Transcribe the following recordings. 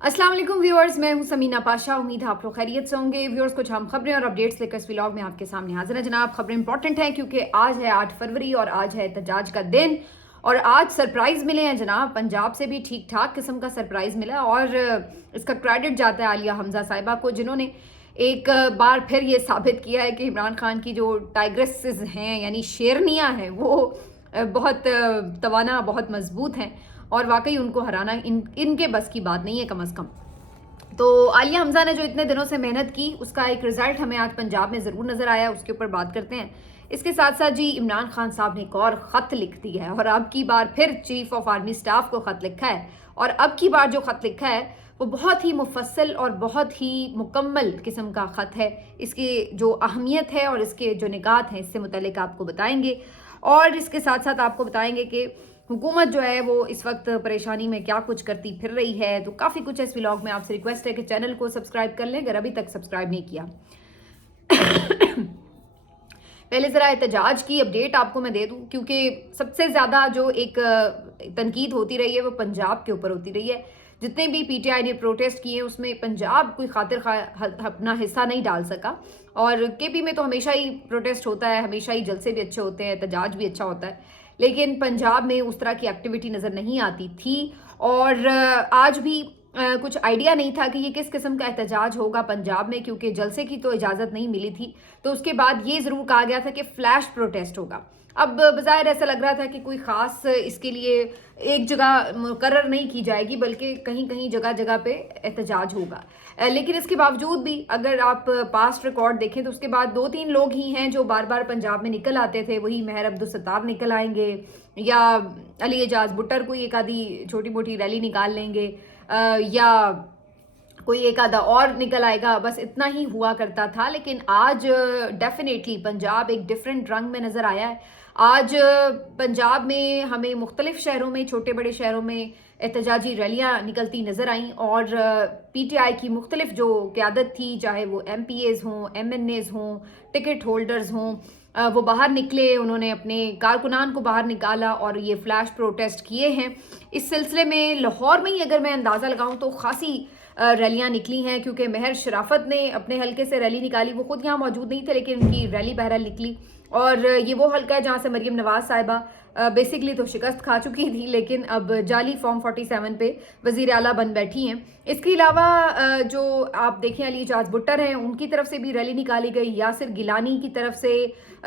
अस्सलाम वालेकुम व्यूअर्स, मैं हूं समीना पाशा। उम्मीद है आप लोग खैरियत से होंगे। व्यूअर्स, कुछ हम खबरें और अपडेट्स लेकर इस व्लॉग में आपके सामने हाजिर है जनाब। खबरें इंपॉर्टेंट हैं क्योंकि आज है 8 फरवरी और आज है एहतजाज का दिन। और आज सरप्राइज मिले हैं जनाब, पंजाब से भी ठीक ठाक किस्म का सरप्राइज मिला और इसका क्रेडिट जाता है आलिया हमजा साहिबा को, जिन्होंने एक बार फिर ये साबित किया है कि इमरान खान की जो टाइग्रेसेस हैं यानी शेरनियाँ हैं वो बहुत तवाना, बहुत मजबूत हैं और वाकई उनको हराना इनके बस की बात नहीं है कम अज़ कम। तो आलिया हमजा ने जो इतने दिनों से मेहनत की उसका एक रिजल्ट हमें आज पंजाब में ज़रूर नज़र आया, उसके ऊपर बात करते हैं। इसके साथ साथ जी इमरान खान साहब ने एक और ख़त लिख दिया है और अब की बार फिर चीफ ऑफ आर्मी स्टाफ को ख़त लिखा है और अब की बार जो ख़त लिखा है वो बहुत ही मुफस्सल और बहुत ही मुकम्मल किस्म का ख़त है। इसकी जो अहमियत है और इसके जो निकात हैं इससे मुतल्लिक आपको बताएंगे और इसके साथ साथ आपको बताएंगे कि हुकूमत जो है वो इस वक्त परेशानी में क्या कुछ करती फिर रही है। तो काफ़ी कुछ है इस व्लॉग में। आपसे रिक्वेस्ट है कि चैनल को सब्सक्राइब कर लें अगर अभी तक सब्सक्राइब नहीं किया। पहले ज़रा एहतजाज की अपडेट आपको मैं दे दूं क्योंकि सबसे ज़्यादा जो एक तनकीद होती रही है वो पंजाब के ऊपर होती रही है। जितने भी पीटीआई ने प्रोटेस्ट किए उसमें पंजाब कोई खातिर अपना हिस्सा नहीं डाल सका और केपी में तो हमेशा ही प्रोटेस्ट होता है, हमेशा ही जलसे भी अच्छे होते हैं, एहतजाज भी अच्छा होता है, लेकिन पंजाब में उस तरह की एक्टिविटी नज़र नहीं आती थी। और आज भी कुछ आइडिया नहीं था कि ये किस किस्म का एहतजाज होगा पंजाब में, क्योंकि जलसे की तो इजाज़त नहीं मिली थी। तो उसके बाद ये ज़रूर कहा गया था कि फ्लैश प्रोटेस्ट होगा। अब बज़ाहिर ऐसा लग रहा था कि कोई ख़ास इसके लिए एक जगह मुकर्रर नहीं की जाएगी बल्कि कहीं कहीं जगह जगह पे एहतजाज होगा। लेकिन इसके बावजूद भी अगर आप पास्ट रिकॉर्ड देखें तो उसके बाद 2-3 लोग ही हैं जो बार बार पंजाब में निकल आते थे। वही महर अब्दुल सत्तार निकल आएंगे या अली एजाज भुट्टर कोई एक आधी छोटी मोटी रैली निकाल लेंगे या कोई एक आधा और निकल आएगा, बस इतना ही हुआ करता था। लेकिन आज डेफिनेटली पंजाब एक डिफरेंट रंग में नज़र आया है। आज पंजाब में हमें मुख्तलिफ शहरों में, छोटे बड़े शहरों में एहतजाजी रैलियाँ निकलती नज़र आईं और पीटीआई की मुख्तलिफ जो क़यादत थी, चाहे वो MPAs हों, MNAs हों, टिकट होल्डर्स हों, वो बाहर निकले, उन्होंने अपने कारकुनान को बाहर निकाला और ये फ्लैश प्रोटेस्ट किए हैं। इस सिलसिले में लाहौर में ही अगर मैं अंदाज़ा लगाऊं तो खासी रैलियां निकली हैं क्योंकि महर शराफत ने अपने हलके से रैली निकाली। वो खुद यहाँ मौजूद नहीं थे लेकिन उनकी रैली बहरहाल निकली और ये वो हलका है जहाँ से मरीम नवाज साहिबा बेसिकली तो शिकस्त खा चुकी थी लेकिन अब जाली फॉर्म 47 पे वज़ीर आला बन बैठी हैं। इसके अलावा जो आप देखें अली एजाज भुट्टर हैं, उनकी तरफ से भी रैली निकाली गई, यासिर गिलानी की तरफ से,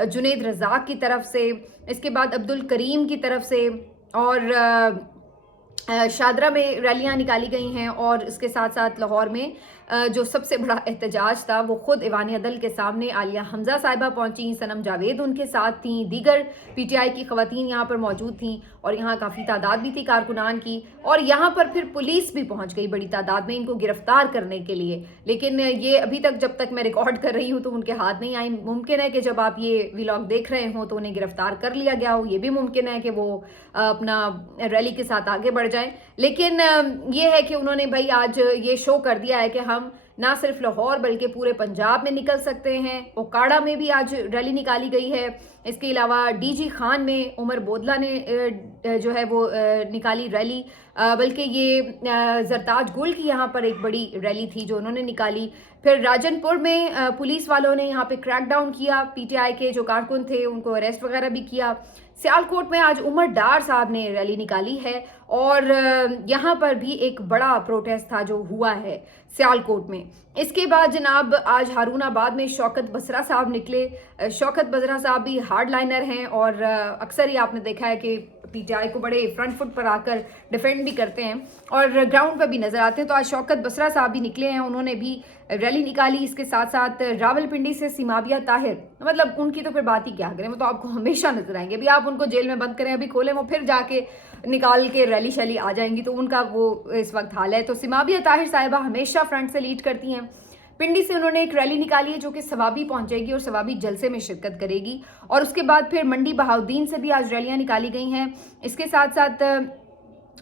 जुनैद रज़ाक की तरफ से, इसके बाद अब्दुल करीम की तरफ से और शादरा में रैलियां निकाली गई हैं। और इसके साथ साथ लाहौर में जो सबसे बड़ा एहतजाज था वो खुद ऐवान अदल के सामने आलिया हमजा साहिबा पहुंची, सनम जावेद उनके साथ थी, दीगर पीटीआई की खवातीन यहाँ पर मौजूद थीं और यहाँ काफ़ी तादाद भी थी कारकुनान की और यहाँ पर फिर पुलिस भी पहुँच गई बड़ी तादाद में इनको गिरफ्तार करने के लिए। लेकिन ये अभी तक जब तक मैं रिकॉर्ड कर रही हूँ तो उनके हाथ नहीं आई। मुमकिन है कि जब आप ये व्लॉग देख रहे हो तो उन्हें गिरफ्तार कर लिया गया हो, ये भी मुमकिन है कि वो अपना रैली के साथ आगे बढ़ जाए। लेकिन ये है कि उन्होंने भाई आज ये शो कर दिया है कि हम ना सिर्फ लाहौर बल्कि पूरे पंजाब में निकल सकते हैं। ओकाड़ा में भी आज रैली निकाली गई है। इसके अलावा DG खान में उमर बोदला ने जो है वो निकाली रैली, बल्कि ये जरताज गुल की यहाँ पर एक बड़ी रैली थी जो उन्होंने निकाली। फिर राजनपुर में पुलिस वालों ने यहाँ पे क्रैकडाउन किया, पीटीआई के जो कारकुन थे उनको अरेस्ट वगैरह भी किया। सियालकोट में आज उमर डार साहब ने रैली निकाली है और यहाँ पर भी एक बड़ा प्रोटेस्ट था जो हुआ है सियालकोट में। इसके बाद जनाब आज हारूनाबाद में शौकत बसरा साहब निकले। शौकत बसरा साहब भी हार्ड लाइनर हैं और अक्सर ही आपने देखा है कि पीटीआई को बड़े फ्रंट फुट पर आकर डिफेंड भी करते हैं और ग्राउंड पर भी नजर आते हैं। तो आज शौकत बसरा साहब भी निकले हैं, उन्होंने भी रैली निकाली। इसके साथ साथ रावलपिंडी से सिमाबिया ताहिर, मतलब उनकी तो फिर बात ही क्या करें, वो तो आपको हमेशा नजर आएंगे। अभी आप उनको जेल में बंद करें, अभी खोलें, वो फिर जाके निकाल के रैली शैली आ जाएंगी, तो उनका वो इस वक्त हाल है। तो सिमाबिया ताहिर साहिबा हमेशा फ्रंट से लीड करती हैं। पिंडी से उन्होंने एक रैली निकाली है जो कि सवाबी पहुंचेगी और सवाबी जलसे में शिरकत करेगी और उसके बाद फिर मंडी बहाउद्दीन से भी आज रैलियां निकाली गई हैं। इसके साथ साथ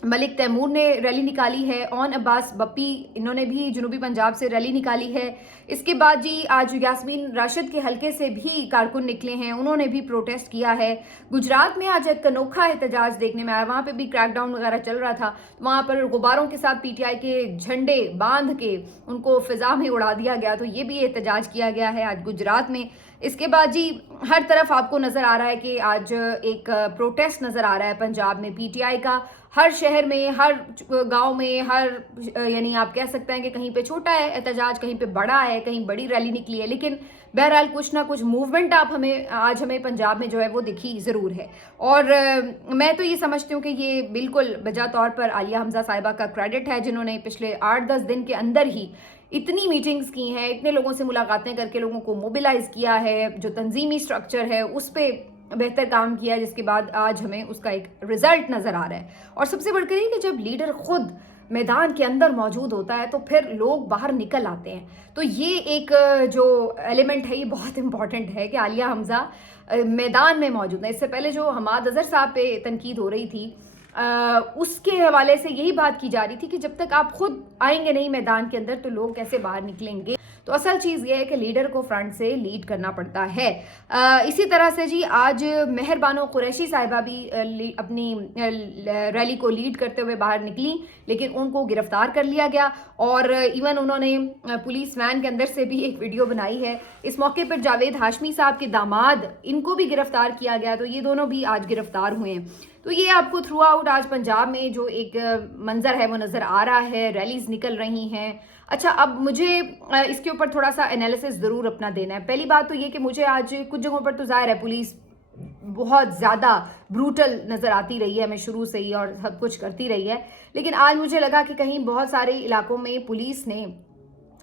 मलिक तैमूर ने रैली निकाली है, ओन अब्बास बप्पी इन्होंने भी जनूबी पंजाब से रैली निकाली है। इसके बाद जी आज यास्मीन राशिद के हलके से भी कारकुन निकले हैं, उन्होंने भी प्रोटेस्ट किया है। गुजरात में आज एक अनोखा एहतजाज देखने में आया, वहाँ पे भी क्रैकडाउन वगैरह चल रहा था, वहाँ पर गुब्बारों के साथ पीटीआई के झंडे बांध के उनको फिजा में उड़ा दिया गया, तो ये भी एहतजाज किया गया है आज गुजरात में। इसके बाद जी हर तरफ आपको नजर आ रहा है कि आज एक प्रोटेस्ट नजर आ रहा है पंजाब में पीटीआई का, हर शहर में, हर गांव में, हर यानी आप कह सकते हैं कि कहीं पे छोटा है एहतजाज, कहीं पे बड़ा है, कहीं बड़ी रैली निकली है, लेकिन बहरहाल कुछ ना कुछ मूवमेंट आज हमें पंजाब में जो है वो दिखी ज़रूर है। और मैं तो ये समझती हूँ कि ये बिल्कुल बजा तौर पर आलिया हमजा साहिबा का क्रेडिट है, जिन्होंने पिछले 8-10 दिन के अंदर ही इतनी मीटिंग्स की हैं, इतने लोगों से मुलाकातें करके लोगों को मोबिलाइज किया है, जो तंजीमी स्ट्रक्चर है उस पर बेहतर काम किया, जिसके बाद आज हमें उसका एक रिजल्ट नज़र आ रहा है। और सबसे बढ़कर ये कि जब लीडर खुद मैदान के अंदर मौजूद होता है तो फिर लोग बाहर निकल आते हैं, तो ये एक जो एलिमेंट है ये बहुत इंपॉर्टेंट है कि आलिया हमजा मैदान में मौजूद है। इससे पहले जो हमाद अजहर साहब पे तनकीद हो रही थी उसके हवाले से यही बात की जा रही थी कि जब तक आप खुद आएंगे नहीं मैदान के अंदर तो लोग कैसे बाहर निकलेंगे। तो असल चीज़ ये है कि लीडर को फ्रंट से लीड करना पड़ता है। इसी तरह से जी आज मेहरबानो कुरैशी साहिबा भी अपनी रैली को लीड करते हुए बाहर निकली, लेकिन उनको गिरफ्तार कर लिया गया और इवन उन्होंने पुलिस वैन के अंदर से भी एक वीडियो बनाई है। इस मौके पर जावेद हाशमी साहब के दामाद, इनको भी गिरफ्तार किया गया, तो ये दोनों भी आज गिरफ्तार हुए हैं। तो ये आपको थ्रू आउट आज पंजाब में जो एक मंजर है वो नज़र आ रहा है, रैलीज निकल रही हैं। अच्छा, अब मुझे इसके ऊपर थोड़ा सा एनालिसिस ज़रूर अपना देना है। पहली बात तो ये कि मुझे आज कुछ जगहों पर तो ज़ाहिर है पुलिस बहुत ज़्यादा ब्रूटल नज़र आती रही है हमें शुरू से ही और सब कुछ करती रही है, लेकिन आज मुझे लगा कि कहीं बहुत सारे इलाकों में पुलिस ने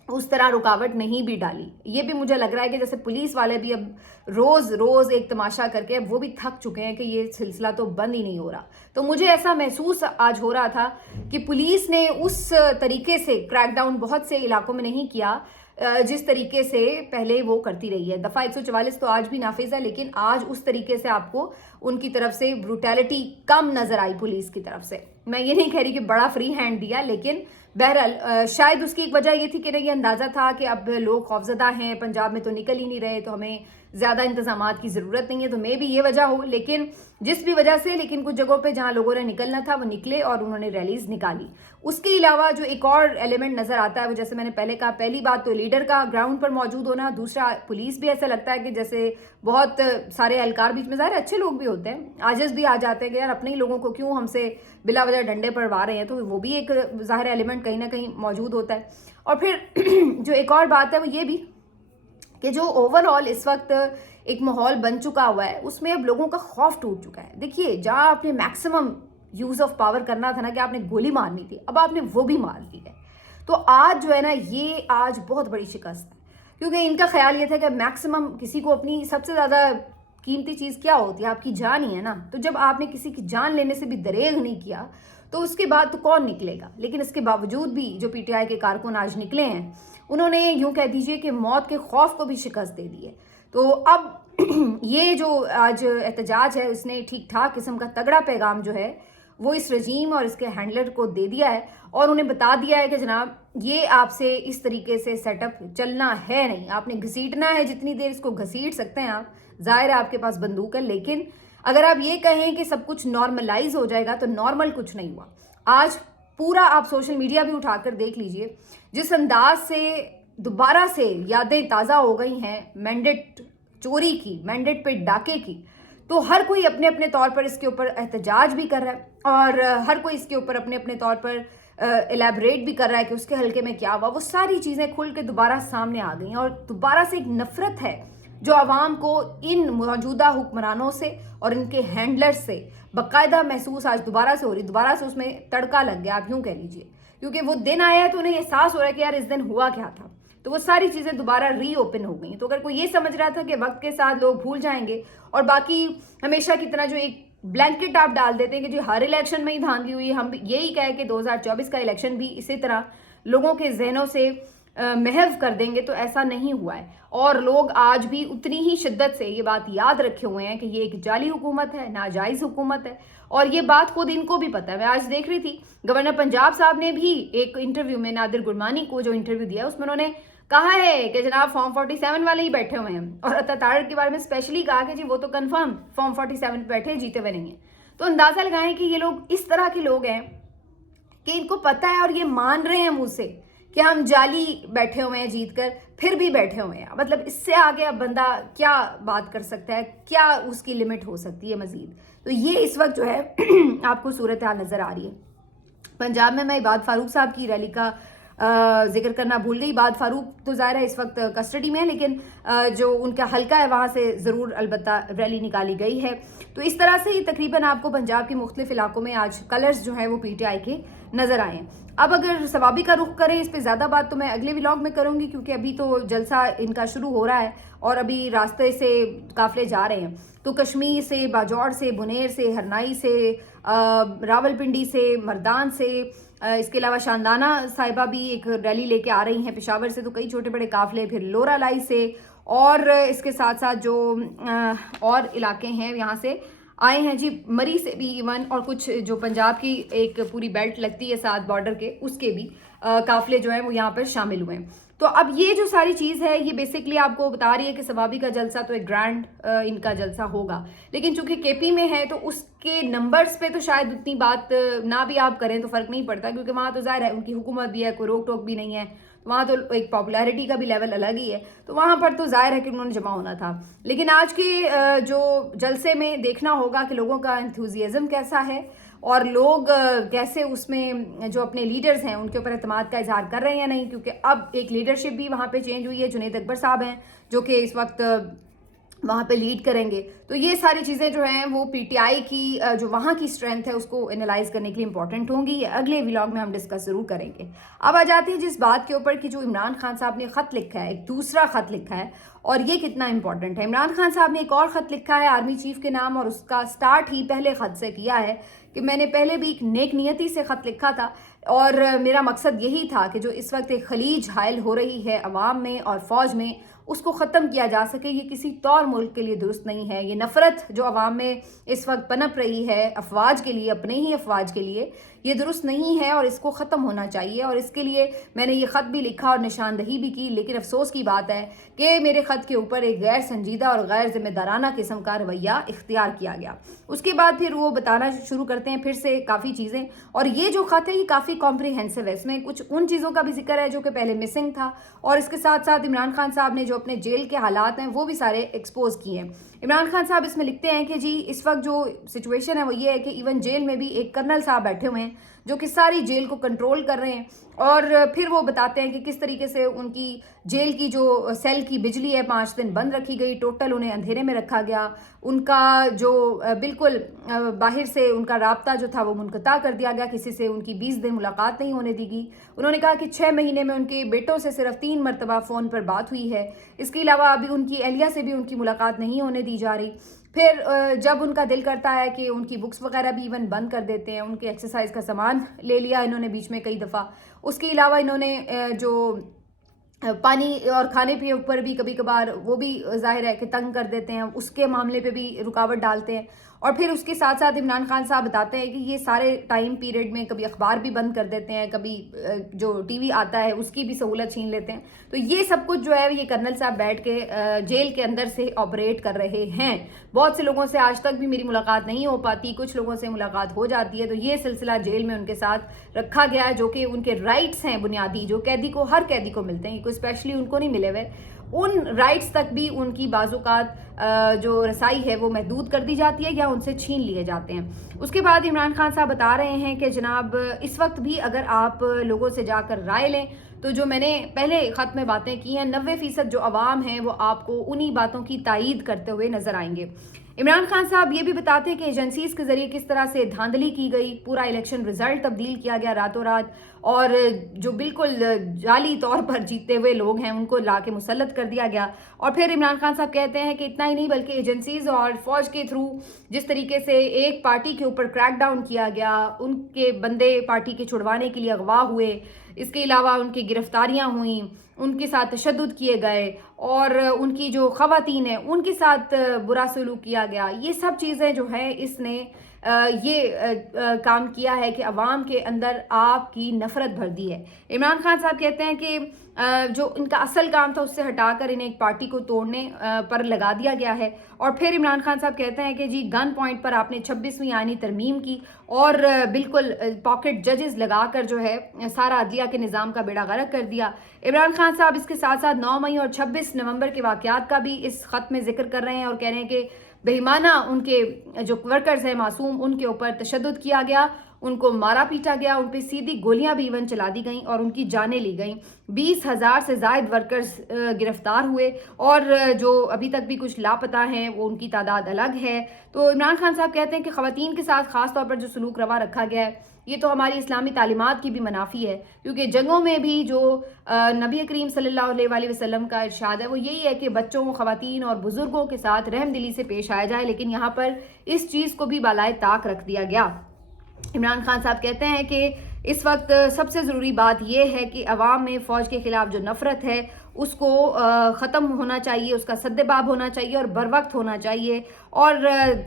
उस तरह रुकावट नहीं भी डाली। ये भी मुझे लग रहा है कि जैसे पुलिस वाले भी अब रोज़ एक तमाशा करके अब वो भी थक चुके हैं कि ये सिलसिला तो बंद ही नहीं हो रहा। तो मुझे ऐसा महसूस आज हो रहा था कि पुलिस ने उस तरीके से क्रैकडाउन बहुत से इलाकों में नहीं किया जिस तरीके से पहले वो करती रही है। दफ़ा 144 तो आज भी नाफिज है, लेकिन आज उस तरीके से आपको उनकी तरफ से ब्रूटैलिटी कम नज़र आई पुलिस की तरफ से। मैं ये नहीं कह रही कि बड़ा फ्री हैंड दिया, लेकिन बहरहाल शायद उसकी एक वजह ये थी कि ये अंदाज़ा था कि अब लोग खौफजदा हैं, पंजाब में तो निकल ही नहीं रहे, तो हमें ज़्यादा इंतजामात की ज़रूरत नहीं है, तो मे भी ये वजह हो। लेकिन जिस भी वजह से, लेकिन कुछ जगहों पे जहाँ लोगों ने निकलना था वो निकले और उन्होंने रैलीज निकाली। उसके अलावा जो एक और एलिमेंट नज़र आता है वो, जैसे मैंने पहले कहा, पहली बात तो लीडर का ग्राउंड पर मौजूद होना, दूसरा पुलिस भी ऐसा लगता है कि जैसे बहुत सारे एहलकार बीच में ज़ाहिर अच्छे लोग भी होते हैं, आजिज़ भी आ जाते हैं कि यार अपने ही लोगों को क्यों हमसे बिला वजह डंडे पड़वा रहे हैं, तो वो भी एक ज़ाहिर एलिमेंट कहीं ना कहीं मौजूद होता है। और फिर जो एक और बात है वो ये भी कि जो ओवरऑल इस वक्त एक माहौल बन चुका हुआ है उसमें अब लोगों का खौफ टूट चुका है। देखिए, जहाँ आपने मैक्सिमम यूज़ ऑफ पावर करना था ना, कि आपने गोली मारनी थी, अब आपने वो भी मार ली है। तो आज जो है ना, ये आज बहुत बड़ी शिकस्त है, क्योंकि इनका ख्याल ये था कि मैक्सिमम किसी को अपनी सबसे ज़्यादा कीमती चीज़ क्या होती है, आपकी जान ही है ना। तो जब आपने किसी की जान लेने से भी दरेग नहीं किया तो उसके बाद तो कौन निकलेगा। लेकिन इसके बावजूद भी जो पीटीआई के कारकुन आज निकले हैं, उन्होंने यूं कह दीजिए कि मौत के खौफ को भी शिकस्त दे दी है। तो अब ये जो आज एहतजाज है उसने ठीक ठाक किस्म का तगड़ा पैगाम जो है वो इस रजीम और इसके हैंडलर को दे दिया है और उन्हें बता दिया है कि जनाब ये आपसे इस तरीके से सेटअप चलना है नहीं, आपने घसीटना है, जितनी देर इसको घसीट सकते हैं आप, जाहिर है आपके पास बंदूक है। लेकिन अगर आप ये कहें कि सब कुछ नॉर्मलाइज हो जाएगा तो नॉर्मल कुछ नहीं हुआ। आज पूरा आप सोशल मीडिया भी उठाकर देख लीजिए, जिस अंदाज से दोबारा से यादें ताज़ा हो गई हैं मैंडेट चोरी की, मैंडेट पे डाके की, तो हर कोई अपने अपने तौर पर इसके ऊपर एहतजाज भी कर रहा है और हर कोई इसके ऊपर अपने अपने तौर पर एलैबोरेट भी कर रहा है कि उसके हल्के में क्या हुआ। वो सारी चीज़ें खुल के दोबारा सामने आ गई और दोबारा से एक नफरत है जो आवाम को इन मौजूदा हुक्मरानों से और इनके हैंडलर्स से बाकायदा महसूस आज दोबारा से हो रही, दोबारा से उसमें तड़का लग गया, आप यूँ कह लीजिए, क्योंकि वो दिन आया है तो उन्हें एहसास हो रहा है कि यार इस दिन हुआ क्या था। तो वो सारी चीज़ें दोबारा रीओपन हो गई। तो अगर कोई ये समझ रहा था कि वक्त के साथ लोग भूल जाएंगे और बाकी हमेशा की तरह जो एक ब्लैंकेट आप डाल देते हैं कि जो हर इलेक्शन में ही धांधली हुई, हम यही कहे कि 2024 का इलेक्शन भी इसी तरह लोगों के जहनों से محو کر دیں گے تو ایسا نہیں ہوا ہے، اور لوگ آج بھی اتنی ہی شدت سے یہ بات یاد رکھے ہوئے ہیں کہ یہ ایک جعلی حکومت ہے، ناجائز حکومت ہے، اور یہ بات خود ان کو بھی پتہ ہے۔ میں آج دیکھ رہی تھی گورنر پنجاب صاحب نے بھی ایک انٹرویو میں نادر گرمانی کو جو انٹرویو دیا اس میں انہوں نے کہا ہے کہ جناب فارم 47 والے ہی بیٹھے ہوئے ہیں، اور عطا طارق کے بارے میں اسپیشلی کہا کہ جی وہ تو کنفرم فارم 47 پہ بیٹھے جیتے ہوئے نہیں ہیں۔ تو اندازہ لگائیں کہ یہ لوگ اس طرح کے لوگ ہیں کہ ان کو پتہ ہے اور یہ مان رہے ہیں منہ سے کہ ہم جعلی بیٹھے ہوئے ہیں جیت کر، پھر بھی بیٹھے ہوئے ہیں۔ مطلب اس سے آگے اب بندہ کیا بات کر سکتا ہے، کیا اس کی لمٹ ہو سکتی ہے مزید؟ تو یہ اس وقت جو ہے آپ کو صورتحال نظر آ رہی ہے پنجاب میں عباد فاروق صاحب کی ریلی کا ذکر کرنا بھول گئی۔ عباد فاروق تو ظاہر ہے اس وقت کسٹڈی میں ہے، لیکن جو ان کا حلقہ ہے وہاں سے ضرور البتہ ریلی نکالی گئی ہے۔ تو اس طرح سے تقریباً آپ کو پنجاب کے مختلف علاقوں میں آج کلرز جو ہیں وہ پی ٹی آئی کے نظر آئے ہیں۔ اب اگر ثوابی کا رخ کریں، اس پہ زیادہ بات تو میں اگلے ولاگ میں کروں گی، کیونکہ ابھی تو جلسہ ان کا شروع ہو رہا ہے اور ابھی راستے سے قافلے جا رہے ہیں۔ تو کشمیر سے، باجوڑ سے، بنیر سے، ہرنائی سے، راولپنڈی سے، مردان سے، اس کے علاوہ شاندانہ صاحبہ بھی ایک ریلی لے کے آ رہی ہیں، پشاور سے تو کئی چھوٹے بڑے قافلے، پھر لورا لائی سے، اور اس کے ساتھ ساتھ جو اور علاقے ہیں یہاں سے آئے ہیں جی، مری سے بھی ایون، اور کچھ جو پنجاب کی ایک پوری بیلٹ لگتی ہے ساتھ بارڈر کے، اس کے بھی قافلے جو ہیں وہ یہاں پر شامل ہوئے ہیں۔ تو اب یہ جو ساری چیز ہے یہ بیسکلی آپ کو بتا رہی ہے کہ ثوابی کا جلسہ تو ایک گرینڈ ان کا جلسہ ہوگا، لیکن چونکہ کے پی میں ہے تو اس کے نمبرز پہ تو شاید اتنی بات نہ بھی آپ کریں تو فرق نہیں پڑتا، کیونکہ وہاں تو ظاہر ہے ان کی حکومت بھی ہے، کوئی روک ٹوک بھی نہیں ہے، وہاں تو ایک پاپولیرٹی کا بھی لیول الگ ہی ہے، تو وہاں پر تو ظاہر ہے کہ انہوں نے جمع ہونا تھا۔ لیکن آج کے جو جلسے میں دیکھنا ہوگا کہ لوگوں کا انتھوزیزم کیسا ہے، اور لوگ کیسے اس میں جو اپنے لیڈرز ہیں ان کے اوپر اعتماد کا اظہار کر رہے ہیں یا نہیں، کیونکہ اب ایک لیڈرشپ بھی وہاں پہ چینج ہوئی ہے، جنید اکبر صاحب ہیں جو کہ اس وقت وہاں پہ لیڈ کریں گے۔ تو یہ ساری چیزیں جو ہیں وہ پی ٹی آئی کی جو وہاں کی اسٹرینتھ ہے اس کو انالائز کرنے کے لیے امپورٹنٹ ہوں گی، یہ اگلے ولاگ میں ہم ڈسکس ضرور کریں گے۔ اب آ جاتی ہے جس بات کے اوپر کہ جو عمران خان صاحب نے خط لکھا ہے، ایک دوسرا خط لکھا ہے، اور یہ کتنا امپورٹنٹ ہے۔ عمران خان صاحب نے ایک اور خط لکھا ہے آرمی چیف کے نام، اور اس کا سٹارٹ ہی پہلے خط سے کیا ہے کہ میں نے پہلے بھی ایک نیک نیتی سے خط لکھا تھا، اور میرا مقصد یہی تھا کہ جو اس وقت ایک خلیج حائل ہو رہی ہے عوام میں اور فوج میں، اس کو ختم کیا جا سکے۔ یہ کسی طور ملک کے لیے درست نہیں ہے، یہ نفرت جو عوام میں اس وقت پنپ رہی ہے افواج کے لیے، اپنے ہی افواج کے لیے، یہ درست نہیں ہے اور اس کو ختم ہونا چاہیے۔ اور اس کے لیے میں نے یہ خط بھی لکھا اور نشاندہی بھی کی، لیکن افسوس کی بات ہے کہ میرے خط کے اوپر ایک غیر سنجیدہ اور غیر ذمہ دارانہ قسم کا رویہ اختیار کیا گیا۔ اس کے بعد پھر وہ بتانا شروع کرتے ہیں پھر سے کافی چیزیں، اور یہ جو خط ہے یہ کافی کمپریہنسو ہے، اس میں کچھ ان چیزوں کا بھی ذکر ہے جو کہ پہلے مسنگ تھا، اور اس کے ساتھ ساتھ عمران خان صاحب نے جو اپنے جیل کے حالات ہیں وہ بھی سارے ایکسپوز کیے ہیں۔ عمران خان صاحب اس میں لکھتے ہیں کہ جی اس وقت جو سچویشن ہے وہ یہ ہے کہ ایون جیل میں بھی ایک کرنل صاحب بیٹھے ہوئے ہیں جو کہ ساری جیل کو کنٹرول کر رہے ہیں، اور پھر وہ بتاتے ہیں کہ کس طریقے سے ان کی جیل کی جو سیل کی بجلی ہے 5 دن بند رکھی گئی، ٹوٹل انہیں اندھیرے میں رکھا گیا، ان کا جو بالکل باہر سے ان کا رابطہ جو تھا وہ منقطع کر دیا گیا، کسی سے ان کی 20 دن ملاقات نہیں ہونے دی گئی۔ انہوں نے کہا کہ 6 مہینے میں ان کے بیٹوں سے صرف 3 مرتبہ فون پر بات ہوئی ہے، اس کے علاوہ ابھی ان کی اہلیہ سے بھی ان کی ملاقات نہیں ہونے دی جا رہی۔ پھر جب ان کا دل کرتا ہے کہ ان کی بکس وغیرہ بھی ایون بند کر دیتے ہیں، ان کے ایکسرسائز کا سامان لے لیا انہوں نے بیچ میں کئی دفعہ، اس کے علاوہ انہوں نے جو پانی اور کھانے پینے اوپر بھی کبھی کبھار وہ بھی ظاہر ہے کہ تنگ کر دیتے ہیں، اس کے معاملے پہ بھی رکاوٹ ڈالتے ہیں۔ اور پھر اس کے ساتھ ساتھ عمران خان صاحب بتاتے ہیں کہ یہ سارے ٹائم پیریڈ میں کبھی اخبار بھی بند کر دیتے ہیں، کبھی جو ٹی وی آتا ہے اس کی بھی سہولت چھین لیتے ہیں۔ تو یہ سب کچھ جو ہے یہ کرنل صاحب بیٹھ کے جیل کے اندر سے آپریٹ کر رہے ہیں۔ بہت سے لوگوں سے آج تک بھی میری ملاقات نہیں ہو پاتی، کچھ لوگوں سے ملاقات ہو جاتی ہے، تو یہ سلسلہ جیل میں ان کے ساتھ رکھا گیا ہے، جو کہ ان کے رائٹس ہیں بنیادی، جو قیدی کو ہر قیدی کو ملتے ہیں، کوئی اسپیشلی ان کو نہیں ملے ہوئے، ان رائٹس تک بھی ان کی بعض اوقات جو رسائی ہے وہ محدود کر دی جاتی ہے یا ان سے چھین لیے جاتے ہیں۔ اس کے بعد عمران خان صاحب بتا رہے ہیں کہ جناب اس وقت بھی اگر آپ لوگوں سے جا کر رائے لیں تو جو میں نے پہلے خط میں باتیں کی ہیں 90% جو عوام ہیں وہ آپ کو انہی باتوں کی تائید کرتے ہوئے نظر آئیں گے۔ عمران خان صاحب یہ بھی بتاتے ہیں کہ ایجنسیز کے ذریعے کس طرح سے دھاندلی کی گئی، پورا الیکشن رزلٹ تبدیل کیا گیا راتوں رات، اور جو بالکل جعلی طور پر جیتے ہوئے لوگ ہیں ان کو لا کے مسلط کر دیا گیا۔ اور پھر عمران خان صاحب کہتے ہیں کہ اتنا ہی نہیں بلکہ ایجنسیز اور فوج کے تھرو جس طریقے سے ایک پارٹی کے اوپر کریک ڈاؤن کیا گیا، ان کے بندے پارٹی کے چھڑوانے کے لیے اغوا ہوئے، اس کے علاوہ ان کی گرفتاریاں ہوئیں، ان کے ساتھ تشدد کیے گئے اور ان کی جو خواتین ہیں ان کے ساتھ برا سلوک کیا گیا، یہ سب چیزیں جو ہیں اس نے یہ کام کیا ہے کہ عوام کے اندر آپ کی نفرت بھر دی ہے۔ عمران خان صاحب کہتے ہیں کہ جو ان کا اصل کام تھا اس سے ہٹا کر انہیں ایک پارٹی کو توڑنے پر لگا دیا گیا ہے، اور پھر عمران خان صاحب کہتے ہیں کہ جی گن پوائنٹ پر آپ نے 26ویں آئینی ترمیم کی اور بالکل پاکٹ ججز لگا کر جو ہے سارا عدلیہ کے نظام کا بیڑا غرق کر دیا۔ عمران خان صاحب اس کے ساتھ ساتھ 9 مئی اور 26 نومبر کے واقعات کا بھی اس خط میں ذکر کر رہے ہیں اور کہہ رہے ہیں کہ بہیمانہ ان کے جو ورکرز ہیں معصوم، ان کے اوپر تشدد کیا گیا، ان کو مارا پیٹا گیا، ان پہ سیدھی گولیاں بھی ایون چلا دی گئیں اور ان کی جانیں لی گئیں۔ 20,000 سے زائد ورکرز گرفتار ہوئے اور جو ابھی تک بھی کچھ لاپتہ ہیں وہ ان کی تعداد الگ ہے۔ تو عمران خان صاحب کہتے ہیں کہ خواتین کے ساتھ خاص طور پر جو سلوک روا رکھا گیا ہے یہ تو ہماری اسلامی تعلیمات کی بھی منافی ہے، کیونکہ جنگوں میں بھی جو نبی کریم صلی اللہ علیہ وآلہ وسلم کا ارشاد ہے وہ یہی ہے کہ بچوں، خواتین اور بزرگوں کے ساتھ رحم دلی سے پیش آیا جائے، لیکن یہاں پر اس چیز کو بھی بالائے طاق رکھ دیا گیا۔ عمران خان صاحب کہتے ہیں کہ اس وقت سب سے ضروری بات یہ ہے کہ عوام میں فوج کے خلاف جو نفرت ہے اس کو ختم ہونا چاہیے، اس کا سدباب ہونا چاہیے اور بر وقت ہونا چاہیے۔ اور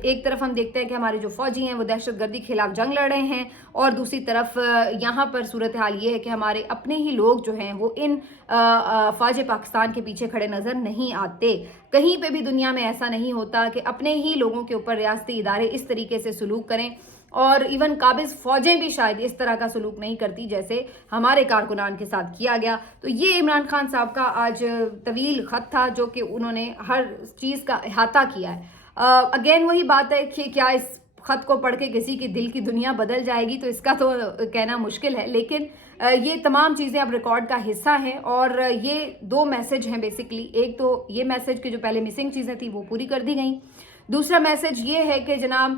ایک طرف ہم دیکھتے ہیں کہ ہمارے جو فوجی ہیں وہ دہشت گردی کے خلاف جنگ لڑ رہے ہیں، اور دوسری طرف یہاں پر صورتحال یہ ہے کہ ہمارے اپنے ہی لوگ جو ہیں وہ ان فوج پاکستان کے پیچھے کھڑے نظر نہیں آتے۔ کہیں پہ بھی دنیا میں ایسا نہیں ہوتا کہ اپنے ہی لوگوں کے اوپر ریاستی ادارے اس طریقے سے سلوک کریں، اور ایون قابض فوجیں بھی شاید اس طرح کا سلوک نہیں کرتی جیسے ہمارے کارکنان کے ساتھ کیا گیا۔ تو یہ عمران خان صاحب کا آج طویل خط تھا جو کہ انہوں نے ہر چیز کا احاطہ کیا ہے۔ اگین وہی بات ہے کہ کیا اس خط کو پڑھ کے کسی کی دل کی دنیا بدل جائے گی، تو اس کا تو کہنا مشکل ہے، لیکن یہ تمام چیزیں اب ریکارڈ کا حصہ ہیں، اور یہ 2 میسج ہیں بیسیکلی۔ ایک تو یہ میسج کہ جو پہلے مسنگ چیزیں تھیں وہ پوری کر دی گئیں، دوسرا میسج یہ ہے کہ جناب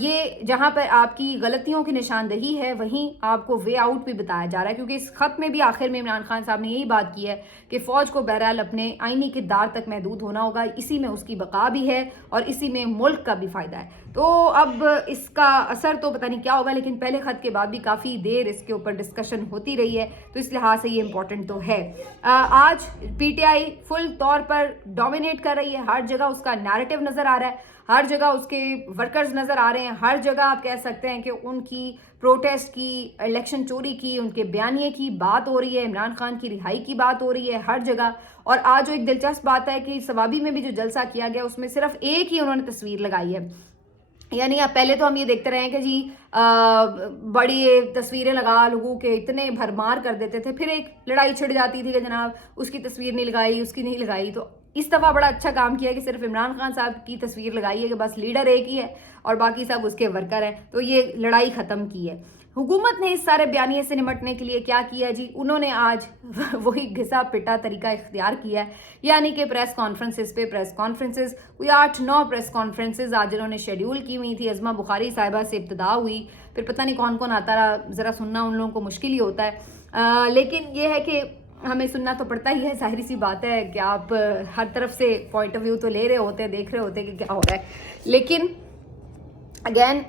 یہ جہاں پر آپ کی غلطیوں کی نشاندہی ہے وہیں آپ کو وے آؤٹ بھی بتایا جا رہا ہے، کیونکہ اس خط میں بھی آخر میں عمران خان صاحب نے یہی بات کی ہے کہ فوج کو بہرحال اپنے آئینی کردار تک محدود ہونا ہوگا، اسی میں اس کی بقا بھی ہے اور اسی میں ملک کا بھی فائدہ ہے۔ تو اب اس کا اثر تو پتہ نہیں کیا ہوگا، لیکن پہلے خط کے بعد بھی کافی دیر اس کے اوپر ڈسکشن ہوتی رہی ہے، تو اس لحاظ سے یہ امپورٹنٹ تو ہے۔ آج پی ٹی آئی فل طور پر ڈومینیٹ کر رہی ہے، ہر جگہ اس کا نیریٹو نظر آ رہا ہے، ہر جگہ اس کے ورکرز نظر آ رہے ہیں، ہر جگہ آپ کہہ سکتے ہیں کہ ان کی پروٹیسٹ کی، الیکشن چوری کی، ان کے بیانیے کی بات ہو رہی ہے، عمران خان کی رہائی کی بات ہو رہی ہے ہر جگہ۔ اور آج جو ایک دلچسپ بات ہے کہ سوابی میں بھی جو جلسہ کیا گیا اس میں صرف ایک ہی انہوں نے تصویر لگائی ہے، یعنی پہلے تو ہم یہ دیکھتے رہے ہیں کہ جی بڑی تصویریں لگا لوگوں کے اتنے بھرمار کر دیتے تھے، پھر ایک لڑائی چھڑ جاتی تھی کہ جناب اس کی تصویر نہیں لگائی، اس کی نہیں لگائی۔ تو اس دفعہ بڑا اچھا کام کیا کہ صرف عمران خان صاحب کی تصویر لگائی ہے کہ بس لیڈر ایک ہی ہے اور باقی سب اس کے ورکر ہیں، تو یہ لڑائی ختم کی ہے۔ حکومت نے اس سارے بیانیے سے نمٹنے کے لیے کیا کیا جی؟ انہوں نے آج وہی گھسا پٹا طریقہ اختیار کیا ہے، یعنی کہ پریس کانفرنسز پہ پریس کانفرنسز، کوئی 8-9 پریس کانفرنسز آج انہوں نے شیڈیول کی ہوئی تھی۔ عظمہ بخاری صاحبہ سے ابتدا ہوئی، پھر پتہ نہیں کون کون آتا رہا، ذرا سننا ان لوگوں کو مشکل ہی ہوتا ہے، لیکن یہ ہے کہ ہمیں سننا تو پڑتا ہی ہے، ظاہری سی بات ہے کہ آپ ہر طرف سے پوائنٹ آف ویو تو لے رہے ہوتے ہیں، دیکھ رہے ہوتے ہیں کہ کیا ہو رہا ہے، لیکن اگین